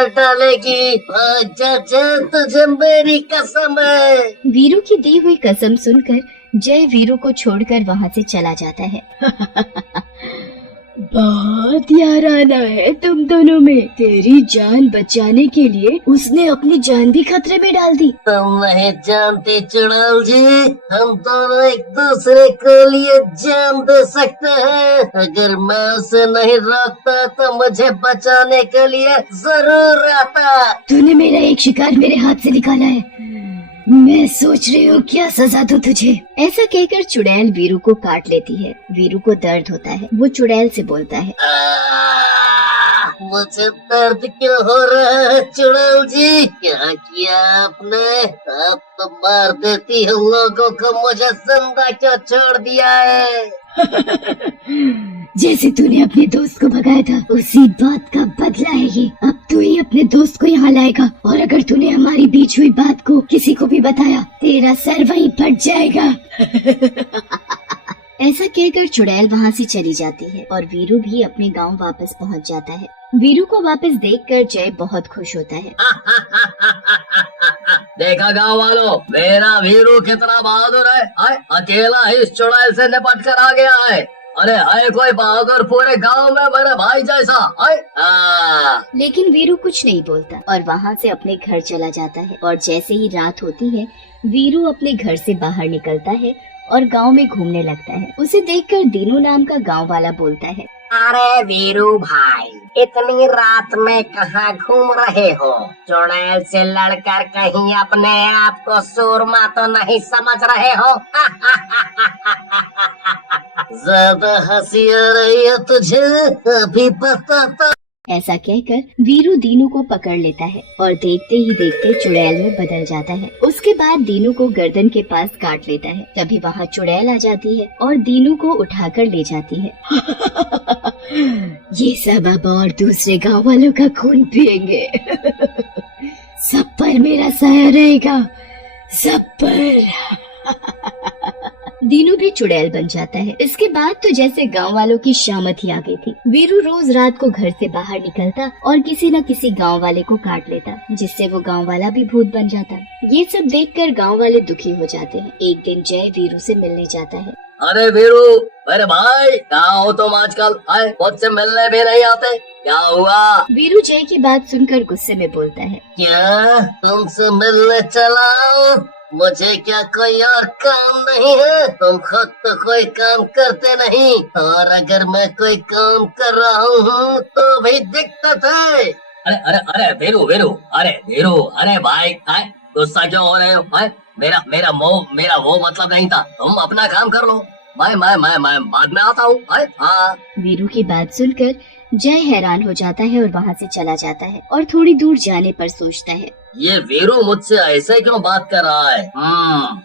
मार डालेगी। तुझे मेरी कसम है। वीरू की दी हुई कसम सुनकर जय वीरू को छोड़कर वहाँ से चला जाता है। बहुत याराना है तुम दोनों में। तेरी जान बचाने के लिए उसने अपनी जान भी खतरे में डाल दी। तुम नहीं जानते चुड़ैल जी, हम दोनों एक दूसरे के लिए जान दे सकते हैं। अगर मैं उसे नहीं रोकता तो मुझे बचाने के लिए जरूर आता। तूने मेरा एक शिकार मेरे हाथ से निकाला है, मैं सोच रही हूँ क्या सजा दूं तुझे। ऐसा कहकर चुड़ैल वीरू को काट लेती है। वीरू को दर्द होता है। वो चुड़ैल से बोलता है, मुझे दर्द क्यों हो रहा है चुड़ैल जी? क्या किया आपने? आप तो मार देती है लोगों को, मुझे जिंदा क्यों छोड़ दिया है? जैसे तूने अपने दोस्त को भगाया था उसी बात का बदला है ये। अब तू ही अपने दोस्त को यहाँ लाएगा, और अगर तूने हमारी बीच हुई बात को किसी को भी बताया तेरा सर वहीं फट जाएगा। ऐसा कहकर चुड़ैल वहाँ से चली जाती है और वीरू भी अपने गांव वापस पहुँच जाता है। वीरू को वापस देखकर जय बहुत खुश होता है। देखा गांव वालों, मेरा वीरू कितना बहादुर है। अकेला ही इस चुड़ैल से निपट कर आ गया है। अरे है कोई बहादुर पूरे गांव में मेरे भाई जैसा? लेकिन वीरू कुछ नहीं बोलता और वहाँ से अपने घर चला जाता है। और जैसे ही रात होती है वीरू अपने घर से बाहर निकलता है और गांव में घूमने लगता है। उसे देखकर दीनू नाम का गांव वाला बोलता है, अरे वीरू भाई, इतनी रात में कहाँ घूम रहे हो? चुड़ैल से लड़कर कहीं अपने आप को सूरमा तो नहीं समझ रहे हो? ज्यादा हंसी आ रही है तुझे, अभी बताता। ऐसा कहकर वीरू दीनू को पकड़ लेता है और देखते ही देखते चुड़ैल में बदल जाता है। उसके बाद दीनू को गर्दन के पास काट लेता है। तभी वहाँ चुड़ैल आ जाती है और दीनू को उठाकर ले जाती है। ये सब अब और दूसरे गांव वालों का खून पिएंगे। सब पर मेरा साया रहेगा, सब पर। दीनू भी चुड़ैल बन जाता है। इसके बाद तो जैसे गांव वालों की शामत ही आ गई थी। वीरू रोज रात को घर से बाहर निकलता और किसी न किसी गांव वाले को काट लेता, जिससे वो गांव वाला भी भूत बन जाता। ये सब देखकर गांव वाले दुखी हो जाते हैं। एक दिन जय वीरू से मिलने जाता है। अरे वीरू, अरे भाई, कहाँ हो तुम आजकल? मुझसे मिलने भी नहीं आते, क्या हुआ? वीरू जय की बात सुनकर गुस्से में बोलता है, क्या तुमसे मिलने चला? मुझे क्या कोई और काम नहीं है? तुम खुद तो कोई काम करते नहीं, और अगर मैं कोई काम कर रहा हूँ तो भी दिक्कत है। अरे अरे अरे वीरू वीरू, अरे वीरू, अरे भाई, गुस्सा क्यों हो रहे हो? मेरा वो मतलब नहीं था। तुम अपना काम कर लो, मैं बाद में आता हूँ। हाँ। वीरू की बात सुनकर जय हैरान हो जाता है और वहाँ से चला जाता है और थोड़ी दूर जाने पर सोचता है, ये वीरू मुझसे ऐसे क्यों बात कर रहा है?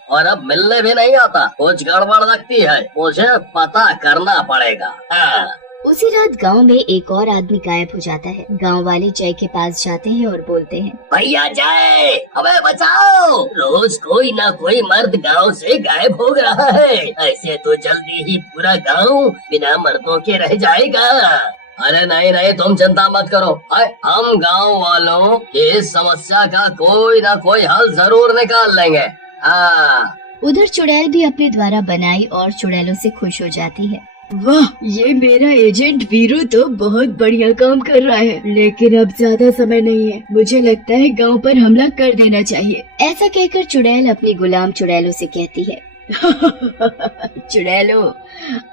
और अब मिलने भी नहीं आता, कुछ गड़बड़ लगती है, मुझे पता करना पड़ेगा। उसी रात गांव में एक और आदमी गायब हो जाता है। गांव वाले जय के पास जाते हैं और बोलते हैं, भैया जय, हमें बचाओ, रोज कोई ना कोई मर्द गांव से गायब हो रहा है। ऐसे तो जल्दी ही पूरा गांव बिना मर्दों के रह जाएगा। अरे नहीं, तुम चिंता मत करो, हम गांव वालों की इस समस्या का कोई ना कोई हल जरूर निकाल लेंगे। उधर चुड़ैल भी अपने द्वारा बनाई और चुड़ैलों से खुश हो जाती है। वाह, ये मेरा एजेंट वीरू तो बहुत बढ़िया काम कर रहा है, लेकिन अब ज्यादा समय नहीं है। मुझे लगता है गांव पर हमला कर देना चाहिए। ऐसा कहकर चुड़ैल अपनी गुलाम चुड़ैलों से कहती है, चुड़ैलों,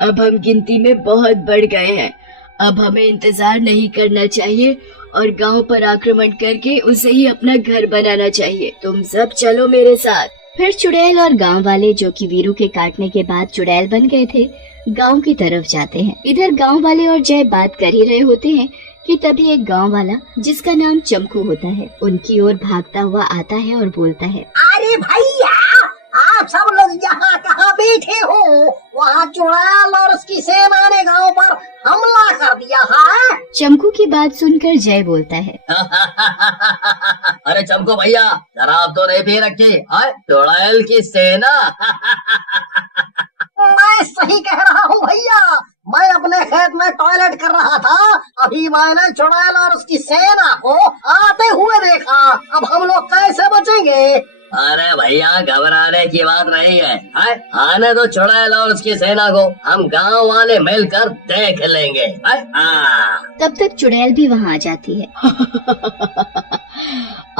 अब हम गिनती में बहुत बढ़ गए हैं। अब हमें इंतजार नहीं करना चाहिए और गांव पर आक्रमण करके उसे ही अपना घर बनाना चाहिए। तुम सब चलो मेरे साथ। फिर चुड़ैल और गांव वाले, जो कि वीरू के काटने के बाद चुड़ैल बन गए थे, गांव की तरफ जाते हैं। इधर गांव वाले और जय बात कर ही रहे होते हैं कि तभी एक गांव वाला, जिसका नाम चमकू होता है, उनकी ओर भागता हुआ आता है और बोलता है, अरे भैया, आप सब लोग यहाँ कहाँ बैठे हो? वहाँ चुड़ैल और उसकी सेना ने गांव पर हमला कर दिया है। चमकू की बात सुनकर जय बोलता है, अरे चमकू भैया, शराब तो नहीं पी रखी? चुड़ैल की सेना? मैं सही कह रहा हूँ भैया, मैं अपने खेत में टॉयलेट कर रहा था, अभी मैंने चुड़ैल और उसकी सेना को आते जाएंगे। अरे भैया घबराने की बात नहीं है, आने दो चुड़ैल और उसकी सेना को, हम गांव वाले मिलकर देख लेंगे। तब तक चुड़ैल भी वहाँ आ जाती है।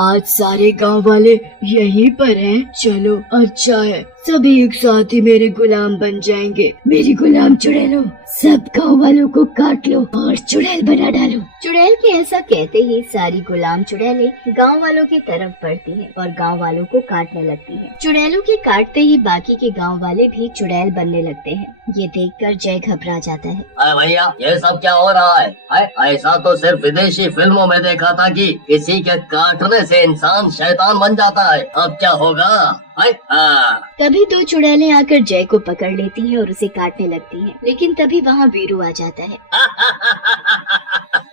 आज सारे गांव वाले यहीं पर हैं। चलो अच्छा है, सभी एक साथ ही मेरे गुलाम बन जाएंगे। मेरी गुलाम चुड़ैलों, सब गांव वालों को काट लो और चुड़ैल बना डालो। चुड़ैल के ऐसा कहते ही सारी गुलाम चुड़ैलें गांव वालों की तरफ बढ़ती हैं और गांव वालों को काटने लगती हैं। चुड़ैलों के काटते ही बाकी के गांव वाले भी चुड़ैल बनने लगते हैं। ये देखकर जय घबरा जाता है। अरे भैया ये सब क्या हो रहा है? ऐसा तो सिर्फ विदेशी फिल्मों में देखा था कि किसी के काटने से इंसान शैतान बन जाता है, अब क्या होगा? तभी दो चुड़ैलें आकर जय को पकड़ लेती हैं और उसे काटने लगती हैं। लेकिन तभी वहाँ वीरू आ जाता है।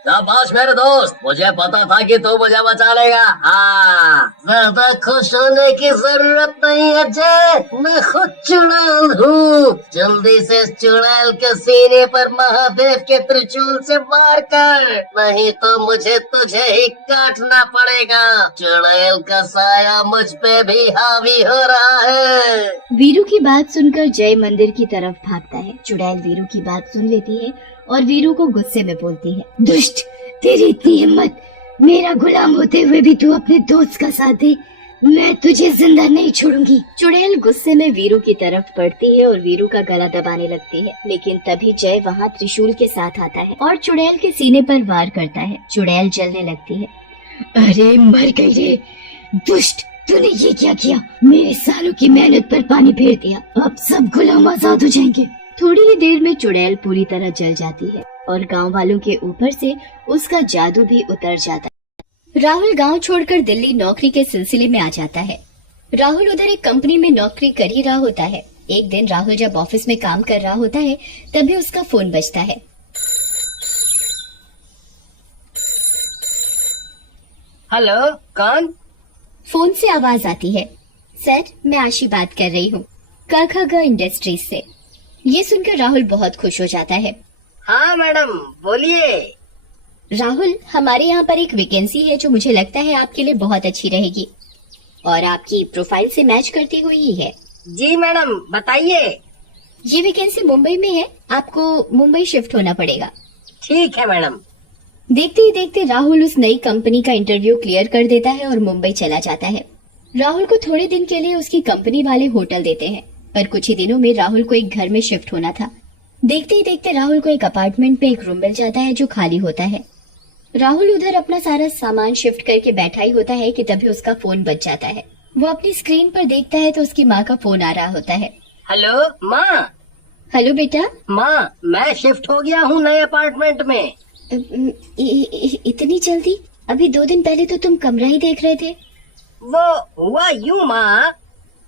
शाबाश मेरे दोस्त, मुझे पता था कि तू मुझे बचा लेगा। ज्यादा खुश होने की जरूरत नहीं है जय, मैं खुद चुड़ैल हूँ। जल्दी से चुड़ैल के सीने पर महादेव के त्रिशूल से मार कर, नहीं तो मुझे तुझे ही काटना पड़ेगा। चुड़ैल का साया मुझ पे भी हावी हो रहा है। वीरू की बात सुनकर जय मंदिर की तरफ भागता है। चुड़ैल वीरू की बात सुन लेती है और वीरू को गुस्से में बोलती है, दुष्ट, तेरी इतनी हिम्मत, मेरा गुलाम होते हुए भी तू अपने दोस्त का साथ दे, मैं तुझे जिंदा नहीं छोड़ूंगी। चुड़ैल गुस्से में वीरू की तरफ बढ़ती है और वीरू का गला दबाने लगती है। लेकिन तभी जय वहाँ त्रिशूल के साथ आता है और चुड़ैल के सीने पर वार करता है। चुड़ैल जलने लगती है। अरे मर गई रे दुष्ट, तूने ये क्या किया? मेरे सालों की मेहनत पर पानी फेर दिया, अब सब गुलाम आजाद हो जाएंगे। थोड़ी ही देर में चुड़ैल पूरी तरह जल जाती है और गांव वालों के ऊपर से उसका जादू भी उतर जाता है। राहुल गांव छोड़कर दिल्ली नौकरी के सिलसिले में आ जाता है। राहुल उधर एक कंपनी में नौकरी कर ही रहा होता है। एक दिन राहुल जब ऑफिस में काम कर रहा होता है तभी उसका फोन बजता है। हेलो, कौन? फोन से आवाज आती है, सर मैं आशी बात कर रही हूँ, काखागा इंडस्ट्रीज से। ये सुनकर राहुल बहुत खुश हो जाता है। हाँ मैडम बोलिए। राहुल, हमारे यहाँ पर एक वैकेंसी है जो मुझे लगता है आपके लिए बहुत अच्छी रहेगी और आपकी प्रोफाइल से मैच करती हुई ही है। जी मैडम बताइए। ये वैकेंसी मुंबई में है, आपको मुंबई शिफ्ट होना पड़ेगा। ठीक है मैडम। देखते ही देखते राहुल उस नई कंपनी का इंटरव्यू क्लियर कर देता है और मुंबई चला जाता है। राहुल को थोड़े दिन के लिए उसकी कंपनी वाले होटल देते हैं, पर कुछ ही दिनों में राहुल को एक घर में शिफ्ट होना था। देखते ही देखते राहुल को एक अपार्टमेंट में एक रूम मिल जाता है जो खाली होता है। राहुल उधर अपना सारा सामान शिफ्ट करके बैठा ही होता है कि तभी उसका फोन बज जाता है। वो अपनी स्क्रीन पर देखता है तो उसकी माँ का फोन आ रहा होता है। हेलो माँ। हेलो बेटा। माँ मैं शिफ्ट हो गया हूँ नए अपार्टमेंट में। इतनी जल्दी? अभी 2 दिन पहले तो तुम कमरा ही देख रहे थे। वो हुआ यूं माँ,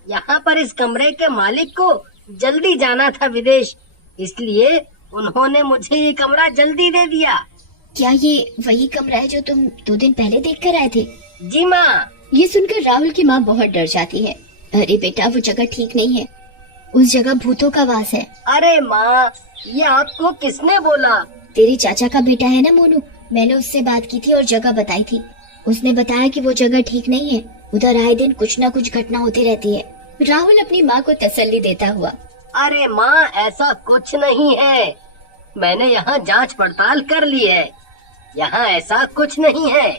यहाँ पर इस कमरे के मालिक को जल्दी जाना था विदेश, इसलिए उन्होंने मुझे ये कमरा जल्दी दे दिया। क्या ये वही कमरा है जो तुम 2 दिन पहले देख कर आए थे? जी माँ। ये सुनकर राहुल की माँ बहुत डर जाती है। अरे बेटा वो जगह ठीक नहीं है, उस जगह भूतों का वास है। अरे माँ ये आपको किसने बोला? तेरे चाचा का बेटा है ना मोनू, मैंने उससे बात की थी और जगह बताई थी। उसने बताया कि वो जगह ठीक नहीं है, उधर आए दिन कुछ न कुछ घटना होती रहती है। राहुल अपनी माँ को तसल्ली देता हुआ, अरे माँ ऐसा कुछ नहीं है, मैंने यहाँ जांच पड़ताल कर ली है, यहाँ ऐसा कुछ नहीं है।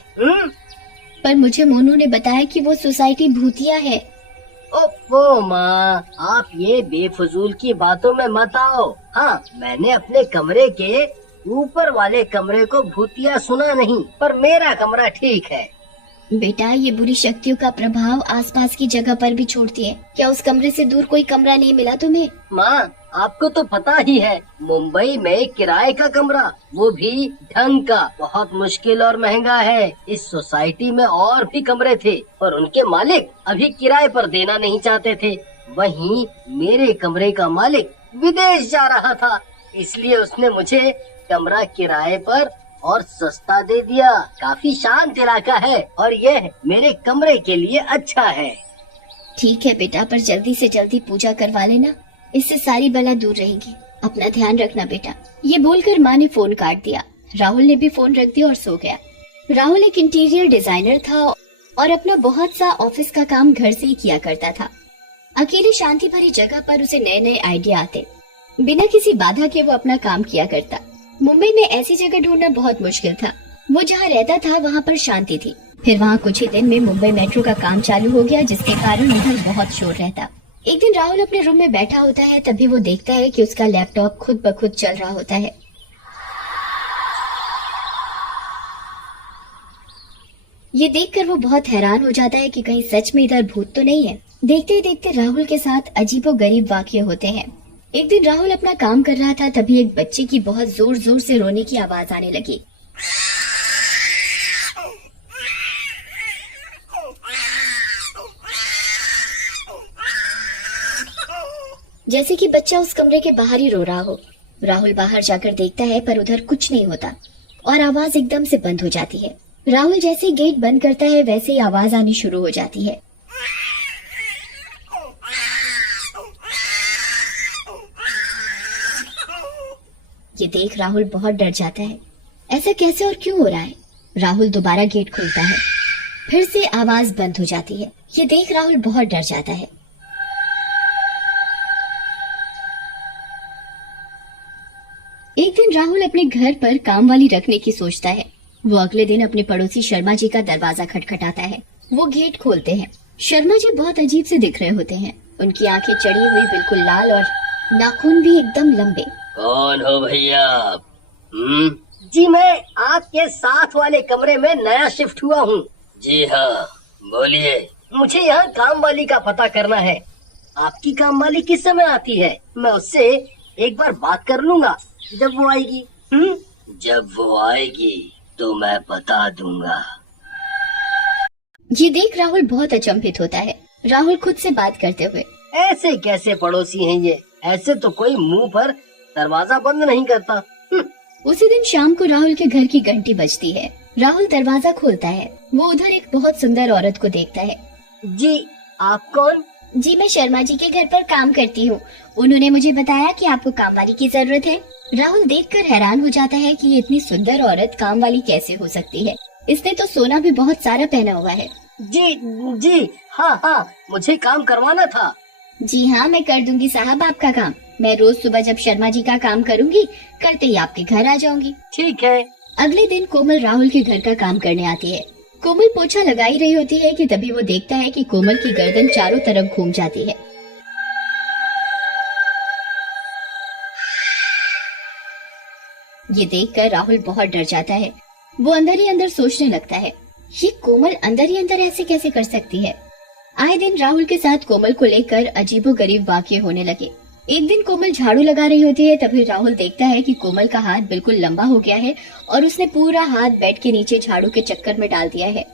पर मुझे मोनू ने बताया कि वो सोसाइटी भूतिया है। ओफो माँ, आप ये बेफजूल की बातों में मत आओ। हाँ मैंने अपने कमरे के ऊपर वाले कमरे को भूतिया सुना नहीं, पर मेरा कमरा ठीक है। बेटा ये बुरी शक्तियों का प्रभाव आसपास की जगह पर भी छोड़ती है। क्या उस कमरे से दूर कोई कमरा नहीं मिला तुम्हें? माँ आपको तो पता ही है, मुंबई में किराए का कमरा, वो भी ढंग का, बहुत मुश्किल और महंगा है। इस सोसाइटी में और भी कमरे थे और उनके मालिक अभी किराए पर देना नहीं चाहते थे। वहीं मेरे कमरे का मालिक विदेश जा रहा था, इसलिए उसने मुझे कमरा किराए पर और सस्ता दे दिया। काफी शांत इलाका है और यह मेरे कमरे के लिए अच्छा है। ठीक है बेटा, पर जल्दी से जल्दी पूजा करवा लेना, इससे सारी बला दूर रहेगी। अपना ध्यान रखना बेटा। ये बोलकर माँ ने फोन काट दिया। राहुल ने भी फोन रख दिया और सो गया। राहुल एक इंटीरियर डिजाइनर था और अपना बहुत सा ऑफिस का काम घर से ही किया करता था। अकेले शांति भरी जगह पर उसे नए नए आइडिया आते। बिना किसी बाधा के वो अपना काम किया करता। मुंबई में ऐसी जगह ढूंढना बहुत मुश्किल था। वो जहाँ रहता था वहाँ पर शांति थी। फिर वहाँ कुछ ही दिन में मुंबई मेट्रो का काम चालू हो गया, जिसके कारण उधर बहुत शोर रहता। एक दिन राहुल अपने रूम में बैठा होता है, तभी वो देखता है कि उसका लैपटॉप खुद ब खुद चल रहा होता है। ये देखकर वो बहुत हैरान हो जाता है कि कहीं सच में इधर भूत तो नहीं है। देखते ही देखते राहुल के साथ अजीबोगरीब वाकये होते हैं। एक दिन राहुल अपना काम कर रहा था, तभी एक बच्चे की बहुत जोर जोर से रोने की आवाज आने लगी। जैसे कि बच्चा उस कमरे के बाहर ही रो रहा हो। राहुल बाहर जाकर देखता है, पर उधर कुछ नहीं होता और आवाज एकदम से बंद हो जाती है। राहुल जैसे ही गेट बंद करता है, वैसे ही आवाज आनी शुरू हो जाती है। ये देख राहुल बहुत डर जाता है। ऐसा कैसे और क्यों हो रहा है? राहुल दोबारा गेट खोलता है, फिर से आवाज बंद हो जाती है। ये देख राहुल बहुत डर जाता है। एक दिन राहुल अपने घर पर काम वाली रखने की सोचता है। वो अगले दिन अपने पड़ोसी शर्मा जी का दरवाजा खटखटाता है। वो गेट खोलते हैं। शर्मा जी बहुत अजीब से दिख रहे होते हैं। उनकी आंखें चढ़ी हुई, बिल्कुल लाल, और नाखून भी एकदम लंबे। कौन हो भैया आप? जी मैं आपके साथ वाले कमरे में नया शिफ्ट हुआ हूँ। जी हाँ, बोलिए। मुझे यहाँ काम वाली का पता करना है। आपकी काम वाली किस समय आती है? मैं उससे एक बार बात कर लूंगा जब वो आएगी। जब वो आएगी तो मैं बता दूंगा। ये देख राहुल बहुत अचंभित होता है। राहुल खुद से बात करते हुए, ऐसे कैसे पड़ोसी हैं ये? ऐसे तो कोई मुंह पर दरवाजा बंद नहीं करता। उसी दिन शाम को राहुल के घर की घंटी बजती है। राहुल दरवाजा खोलता है। वो उधर एक बहुत सुंदर औरत को देखता है। जी आप कौन? जी मैं शर्मा जी के घर पर काम करती हूँ। उन्होंने मुझे बताया कि आपको काम वाली की जरूरत है। राहुल देखकर हैरान हो जाता है कि ये इतनी सुंदर औरत काम वाली कैसे हो सकती है। इसने तो सोना भी बहुत सारा पहना हुआ है। जी हाँ, मुझे काम करवाना था। जी हाँ, मैं कर दूंगी साहब आपका काम। मैं रोज सुबह जब शर्मा जी का काम करूंगी, करते ही आपके घर आ जाऊंगी। ठीक है। अगले दिन कोमल राहुल के घर का काम करने आती है। कोमल पोछा लगाई रही होती है कि तभी वो देखता है कि कोमल की गर्दन चारों तरफ घूम जाती है। ये देखकर राहुल बहुत डर जाता है। वो अंदर ही अंदर सोचने लगता है, ये कोमल अंदर ही अंदर ऐसे कैसे कर सकती है। आए दिन राहुल के साथ कोमल को लेकर अजीबोगरीब वाकये होने लगे। एक दिन कोमल झाड़ू लगा रही होती है, तभी राहुल देखता है कि कोमल का हाथ बिल्कुल लंबा हो गया है और उसने पूरा हाथ बेड के नीचे झाड़ू के चक्कर में डाल दिया है।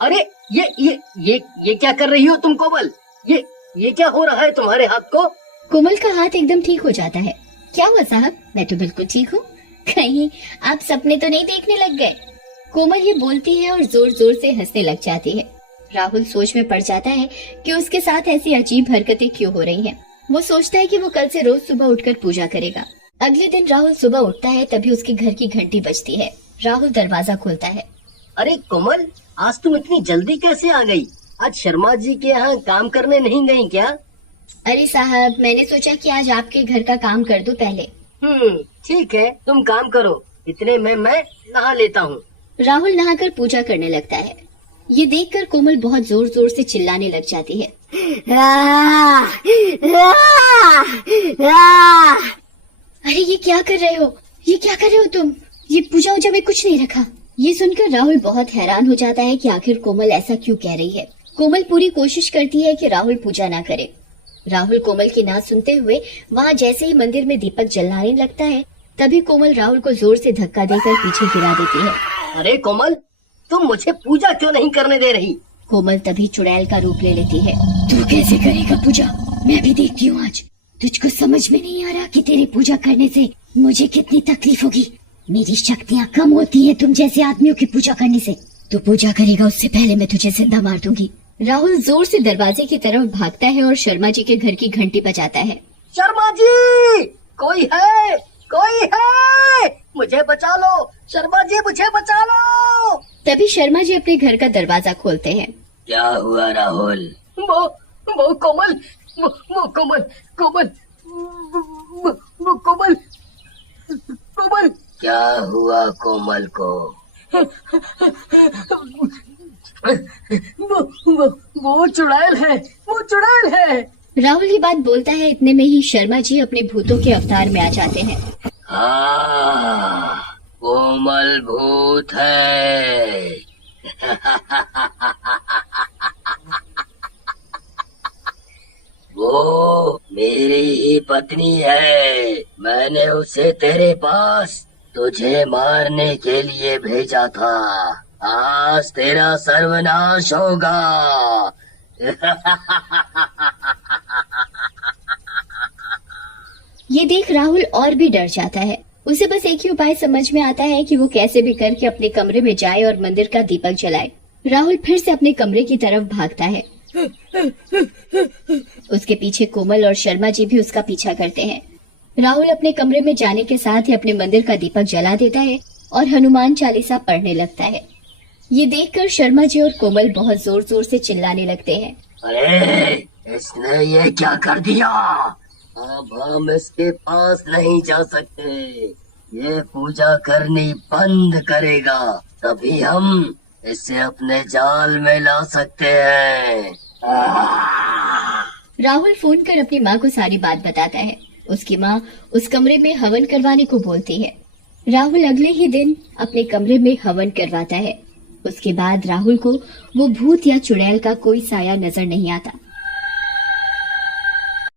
अरे ये क्या कर रही हो तुम कोमल? ये क्या हो रहा है तुम्हारे हाथ को? कोमल का हाथ एकदम ठीक हो जाता है। क्या हुआ साहब? मैं तो बिल्कुल ठीक हूँ। कहीं आप सपने तो नहीं देखने लग गए? कोमल ये बोलती है और जोर जोर से हंसने लग जाती है। राहुल सोच में पड़ जाता है कि उसके साथ ऐसी अजीब हरकतें क्यों हो रही हैं। वो सोचता है कि वो कल से रोज सुबह उठकर पूजा करेगा। अगले दिन राहुल सुबह उठता है, तभी उसके घर की घंटी बजती है। राहुल दरवाजा खोलता है। अरे कोमल, आज तुम इतनी जल्दी कैसे आ गई? आज शर्मा जी के यहाँ काम करने नहीं गई क्या? अरे साहब, मैंने सोचा कि आज आपके घर का काम कर दूं पहले। ठीक है, तुम काम करो। इतने में मैं नहा लेता हूँ। राहुल नहाकर पूजा करने लगता है। ये देखकर कोमल बहुत जोर जोर से चिल्लाने लग जाती है। अरे ये क्या कर रहे हो? ये क्या कर रहे हो तुम? ये पूजा वूजा में कुछ नहीं रखा। ये सुनकर राहुल बहुत हैरान हो जाता है कि आखिर कोमल ऐसा क्यों कह रही है। कोमल पूरी कोशिश करती है कि राहुल पूजा ना करे। राहुल कोमल की ना सुनते हुए वहाँ जैसे ही मंदिर में दीपक जलाने लगता है, तभी कोमल राहुल को जोर से धक्का देकर पीछे गिरा देती है। अरे कोमल, तुम मुझे पूजा क्यों नहीं करने दे रही? कोमल तभी चुड़ैल का रूप ले लेती है। तू कैसे करेगा पूजा? मैं भी देखती हूँ आज। तुझको समझ में नहीं आ रहा कि तेरी पूजा करने से मुझे कितनी तकलीफ होगी। मेरी शक्तियाँ कम होती है तुम जैसे आदमियों की पूजा करने से। तू पूजा करेगा उससे पहले मैं तुझे जिंदा मार दूंगी। राहुल जोर से दरवाजे की तरफ भागता है और शर्मा जी के घर की घंटी बजाता है। शर्मा जी, कोई है? मुझे बचा लो। शर्मा जी, मुझे बचा लो। तभी शर्मा जी अपने घर का दरवाजा खोलते हैं। क्या हुआ राहुल? वो कोमल, वो कोमल, कोमल, वो कोमल, कोमल। क्या हुआ कोमल को? वो चुड़ैल है, वो चुड़ैल है। राहुल ये बात बोलता है, इतने में ही शर्मा जी अपने भूतों के अवतार में आ जाते हैं। हाँ, कोमल भूत है। वो मेरी ही पत्नी है। मैंने उसे तेरे पास तुझे मारने के लिए भेजा था। आज तेरा सर्वनाश होगा। ये देख राहुल और भी डर जाता है। उसे बस एक ही उपाय समझ में आता है कि वो कैसे भी करके अपने कमरे में जाए और मंदिर का दीपक जलाए। राहुल फिर से अपने कमरे की तरफ भागता है। उसके पीछे कोमल और शर्मा जी भी उसका पीछा करते हैं। राहुल अपने कमरे में जाने के साथ ही अपने मंदिर का दीपक जला देता है और हनुमान चालीसा पढ़ने लगता है। ये देखकर शर्मा जी और कोमल बहुत जोर जोर से चिल्लाने लगते हैं। अरे, इसने ये क्या कर दिया? अब हम इसके पास नहीं जा सकते। ये पूजा करनी बंद करेगा, तभी हम इसे अपने जाल में ला सकते हैं। राहुल फोन कर अपनी माँ को सारी बात बताता है। उसकी माँ उस कमरे में हवन करवाने को बोलती है। राहुल अगले ही दिन अपने कमरे में हवन करवाता है। उसके बाद राहुल को वो भूत या चुड़ैल का कोई साया नजर नहीं आता।